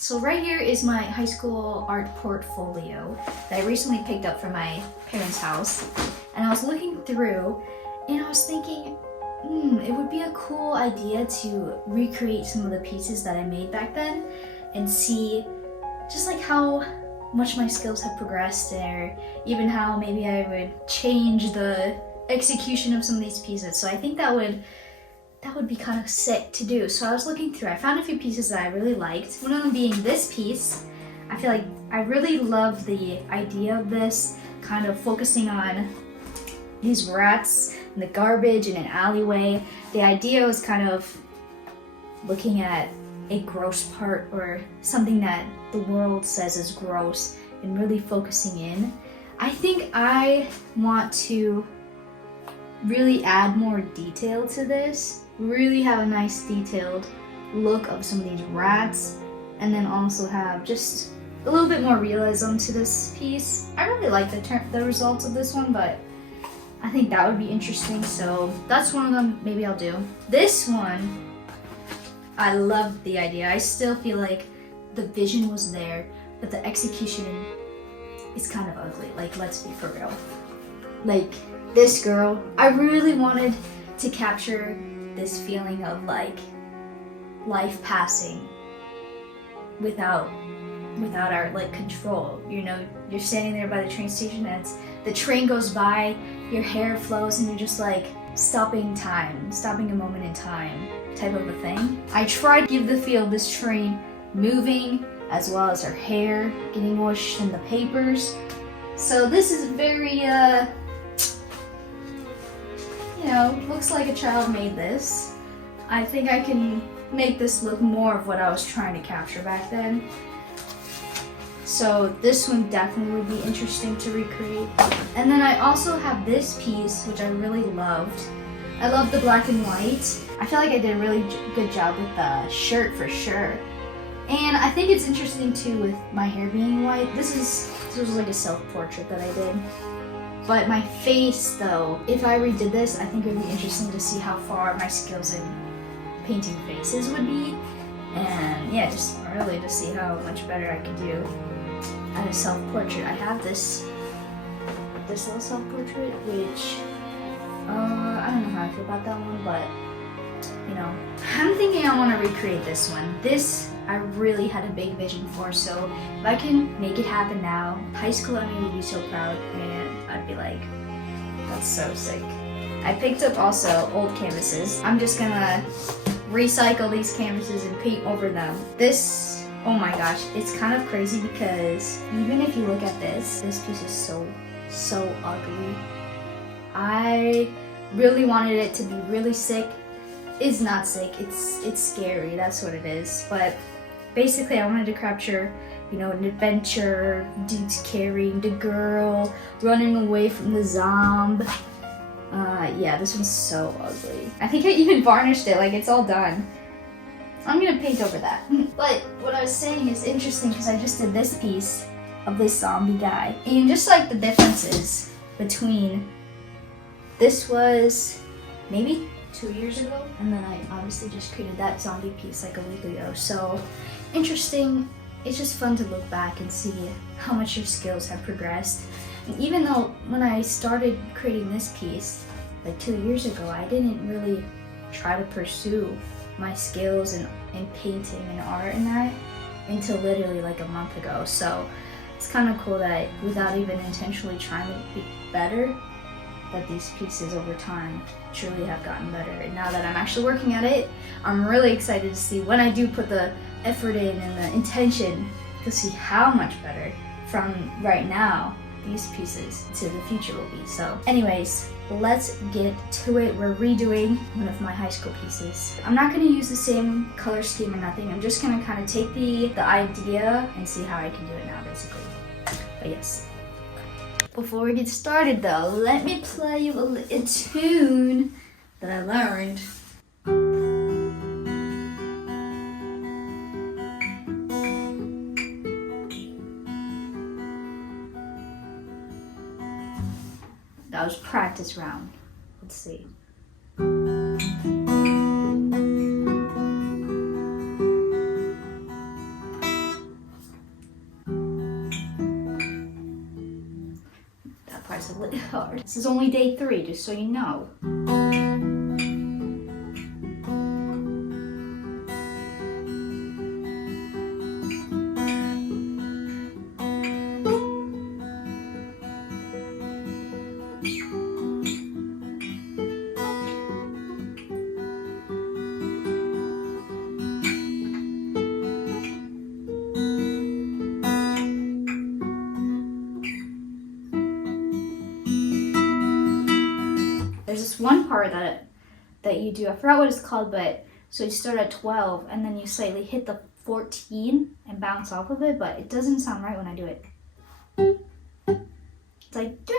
So right here is my high school art portfolio that I recently picked up from my parents' house. And I was looking through and I was thinking, it would be a cool idea to recreate some of the pieces that I made back then and see just like how much my skills have progressed, or even how maybe I would change the execution of some of these pieces. So I think that would be kind of sick to do. So I was looking through, I found a few pieces that I really liked. One of them being this piece. I feel like I really love the idea of this, kind of focusing on these rats in the garbage in an alleyway. The idea was kind of looking at a gross part or something that the world says is gross and really focusing in. I think I want to really add more detail to this, really have a nice detailed look of some of these rats, and then also have just a little bit more realism to this piece. I really like the results of this one, but I think that would be interesting, so that's one of them maybe I'll do. This one, I love the idea. I still feel like the vision was there, but the execution is kind of ugly. Like, let's be for real. Like, this girl, I really wanted to capture this feeling of like life passing without our like control. You know, you're standing there by the train station and the train goes by, your hair flows, and you're just like stopping a moment in time type of a thing. I tried to give the feel of this train moving, as well as her hair getting washed in the papers. So this is very, looks like a child made this. I think I can make this look more of what I was trying to capture back then. So this one definitely would be interesting to recreate. And then I also have this piece, which I really loved. I love the black and white. I feel like I did a really good job with the shirt for sure. And I think it's interesting too with my hair being white. This was like a self-portrait that I did. But my face though, if I redid this, I think it would be interesting to see how far my skills in painting faces would be. And yeah, just really to see how much better I could do at a self-portrait. I have this little self-portrait, which I don't know how I feel about that one, but I'm thinking I want to recreate this one. This I really had a big vision for, so if I can make it happen now, high school Emmy would be so proud, and I'd be like, that's so sick. I picked up also old canvases. I'm just gonna recycle these canvases and paint over them. This, oh my gosh, it's kind of crazy because even if you look at this piece is so ugly. I really wanted it to be really sick. It's not sick, it's scary, that's what it is. But basically I wanted to capture, an adventure, dudes carrying the girl, running away from the zombie. Yeah, this one's so ugly. I think I even varnished it, like it's all done. I'm gonna paint over that. But what I was saying is interesting because I just did this piece of this zombie guy. And just like the differences between, this was maybe 2 years ago, and then I obviously just created that zombie piece like a week ago. So interesting. It's just fun to look back and see how much your skills have progressed. And even though when I started creating this piece like 2 years ago, I didn't really try to pursue my skills in painting and art and that until literally like a month ago. So it's kind of cool that without even intentionally trying to be better, that these pieces over time truly have gotten better. And now that I'm actually working at it, I'm really excited to see when I do put the effort in and the intention to see how much better from right now these pieces to the future will be. So anyways, let's get to it. We're redoing one of my high school pieces. I'm not going to use the same color scheme or nothing. I'm just going to kind of take the idea and see how I can do it now, basically. But yes. Before we get started though, let me play you a little tune that I learned. That was practice round. Let's see. tries really hard. This is only day 3, just so you know. There's this one part that you do, I forgot what it's called, but so you start at 12 and then you slightly hit the 14 and bounce off of it, but it doesn't sound right when I do it. It's like, ding!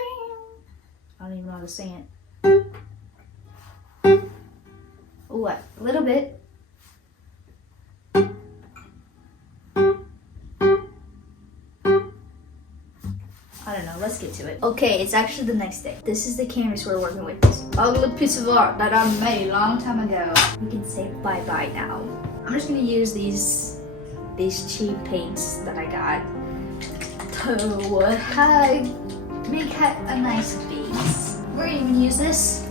I don't even know how to sing it. Ooh, a little bit. I don't know, let's get to it. Okay, it's actually the next day. This is the canvas we're working with. This ugly piece of art that I made a long time ago. We can say bye-bye now. I'm just gonna use these cheap paints that I got to make a nice base. We're gonna even use this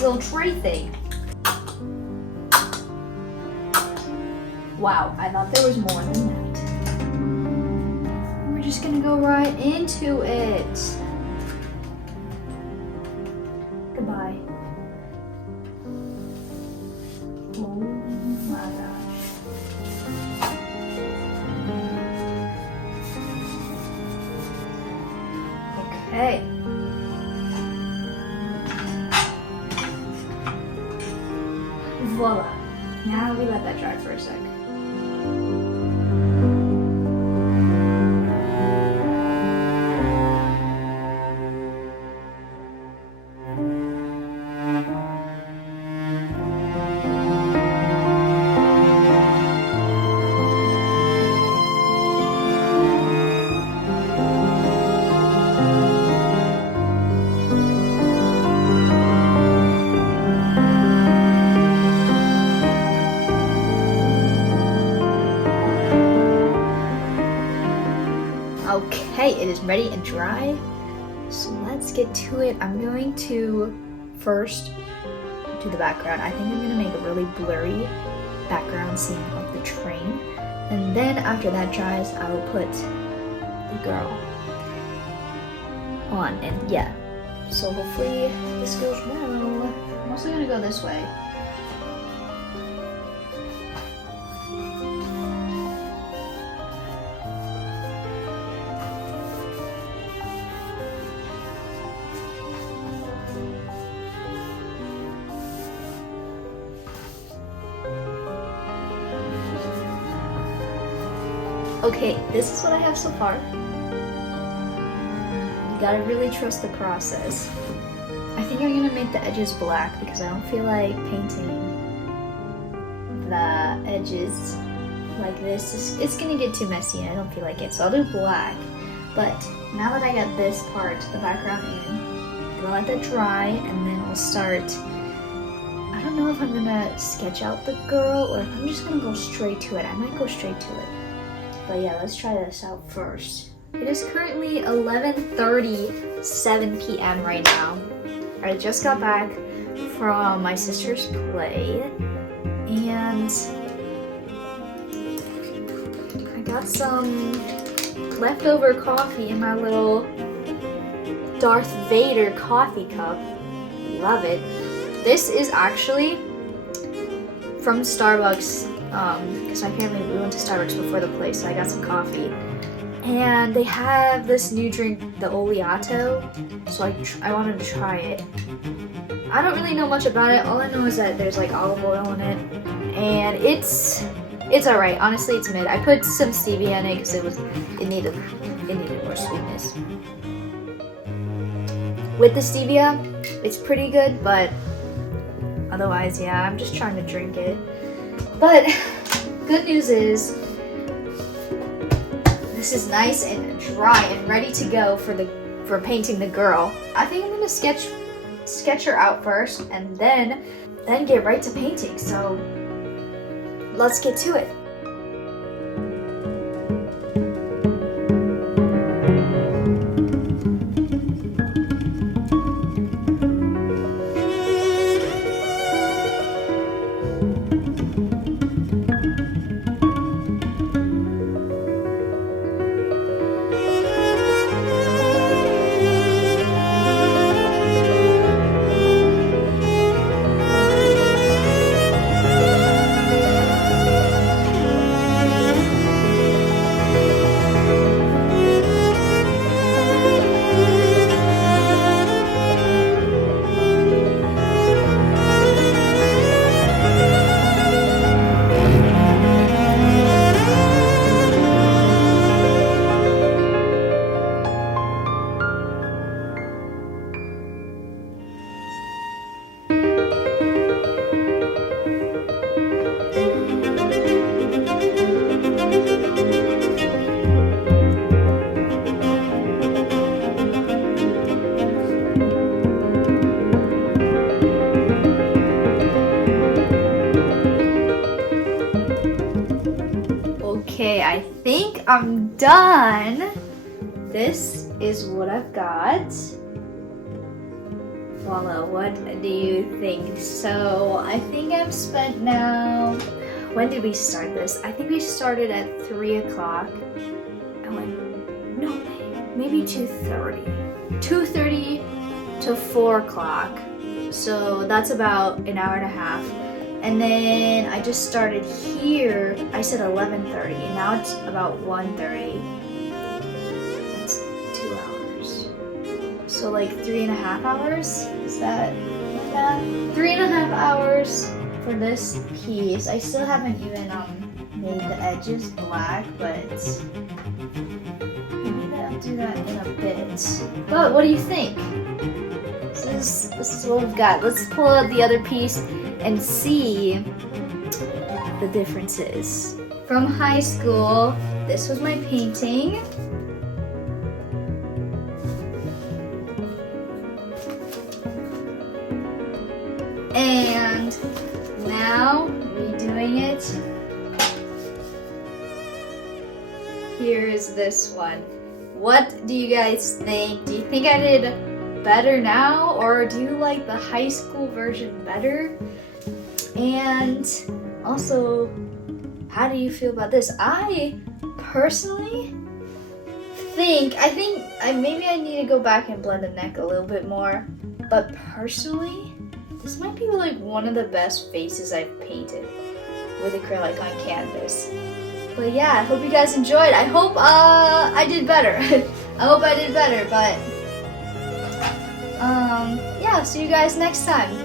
little tray thing. Wow, I thought there was more than that. We're just gonna go right into it. Goodbye. Oh my gosh. Okay. Voila. Now we let that dry for a sec. Okay, it is ready and dry, so let's get to it. I'm going to first do the background. I think I'm going to make a really blurry background scene of the train, and then after that dries, I will put the girl on, and yeah, so hopefully this goes well. I'm also going to go this way. Okay, this is what I have so far. You gotta really trust the process. I think I'm gonna make the edges black because I don't feel like painting the edges like this. It's gonna get too messy and I don't feel like it, so I'll do black. But now that I got this part, the background in, I'm gonna let that dry and then we'll start. I don't know if I'm gonna sketch out the girl or if I'm just gonna go straight to it. I might go straight to it. But yeah, let's try this out first. It is currently 11:37 p.m. right now. I just got back from my sister's play and I got some leftover coffee in my little Darth Vader coffee cup. Love it. This is actually from Starbucks. Because my family, we went to Starbucks before the play, so I got some coffee. And they have this new drink, the Oleato, so I wanted to try it. I don't really know much about it. All I know is that there's like olive oil in it, and it's alright. Honestly, it's mid. I put some stevia in it because it needed more sweetness. With the stevia, it's pretty good, but otherwise, yeah, I'm just trying to drink it. But good news is this is nice and dry and ready to go for painting the girl. I think I'm gonna sketch her out first and then get right to painting. So let's get to it. Okay, I think I'm done. This is what I've got. Voila, what do you think? So I think I'm spent now. When did we start this? I think we started at 3 o'clock. I went, no, maybe 2:30. 2:30 to 4 o'clock. So that's about an hour and a half. And then I just started here. I said 11:30, and now it's about 1:30. That's 2 hours. So like 3.5 hours? Is that like that? 3.5 hours for this piece. I still haven't even made the edges black, but maybe I'll do that in a bit. But what do you think? This is what we've got. Let's pull out the other piece and see the differences. From high school, this was my painting. And now redoing it. Here is this one. What do you guys think? Do you think I did better now, or do you like the high school version better? And also, how do you feel about this? I personally think maybe I need to go back and blend the neck a little bit more, but personally this might be like one of the best faces I've painted with acrylic on canvas. But yeah, I hope you guys enjoyed. I hope I did better. I hope I did better, but yeah, see you guys next time.